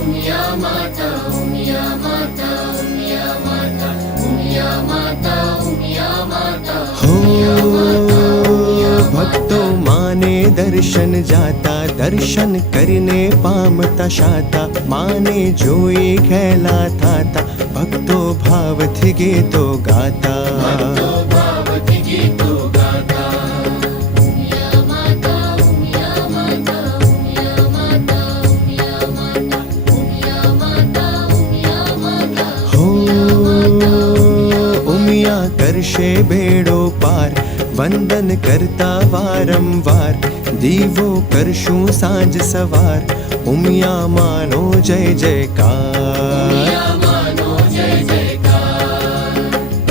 उमिया माता उमिया माता उमिया माता उमिया माता उमिया माता हो भक्तों माने दर्शन जाता, दर्शन करने पामता शाता, माने जोई खेला थाता, भक्तो भाव थी गीतो गाता। भक्तो भाव थी गीतो गाता। उमिया माता उमिया माता उमिया माता उमिया माता उमिया माता उमिया माता हो उमिया करशे बेड़ो पार, वंदन करता वारंवार, दीवो करशूं सांज सवार, उमिया मानो जय जयकार। उमिया मानो जय जयकार।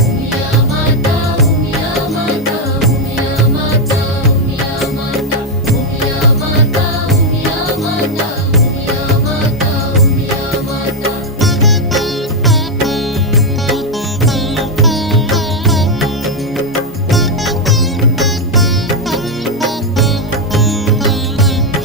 उमिया माता उमिया माता उमिया माता उमिया माता उमिया माता उमिया माता उमिया माता उमिया माता।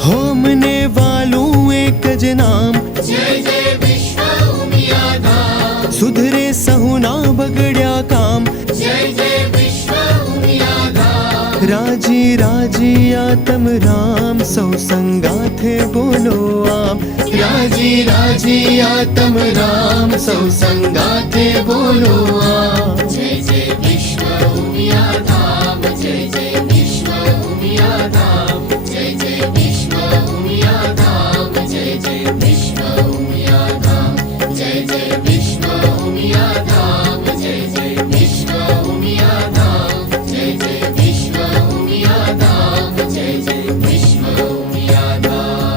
होमने वालों एक ज नाम, जय जय विश्व उमिया धाम। सुधरे सहुना बगड़्या काम, जय जय विश्व उमिया धाम। राजी राजी आत्म राम, सौ संगा थे बोलो आम। राजी राजी आत्म राम, सौ संगा थे बोलो आम। जय जय विश्व उमिया धाम। जय जय विश्व उमिया धाम। जय जय विश्व उमिया धाम। जय जय विश्व उमिया धाम। जय जय विश्व उमिया धाम। जय जय विश्व उमिया धाम। जय जय विश्व उमिया धाम। जय जय विश्व उमिया धाम।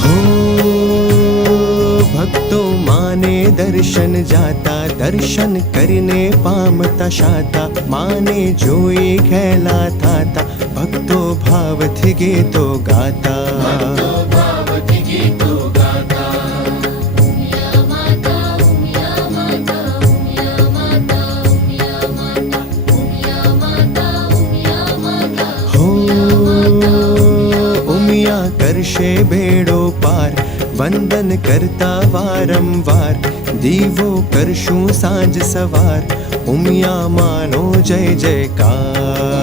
हो भक्तों माने दर्शन जाता, दर्शन करने पामता शाता, माने जोई खेला थाता, भक्तो भाव थी गीतो गाता। भक्तो भाव थी गीतो गाता। उमिया माता उमिया माता उमिया माता उमिया माता उमिया माता उमिया माता हो उमिया करशे बेड़ो पार, वंदन करता वारंवार, दीवो करशूं सांज सवार, उमिया मानो जय जयकार।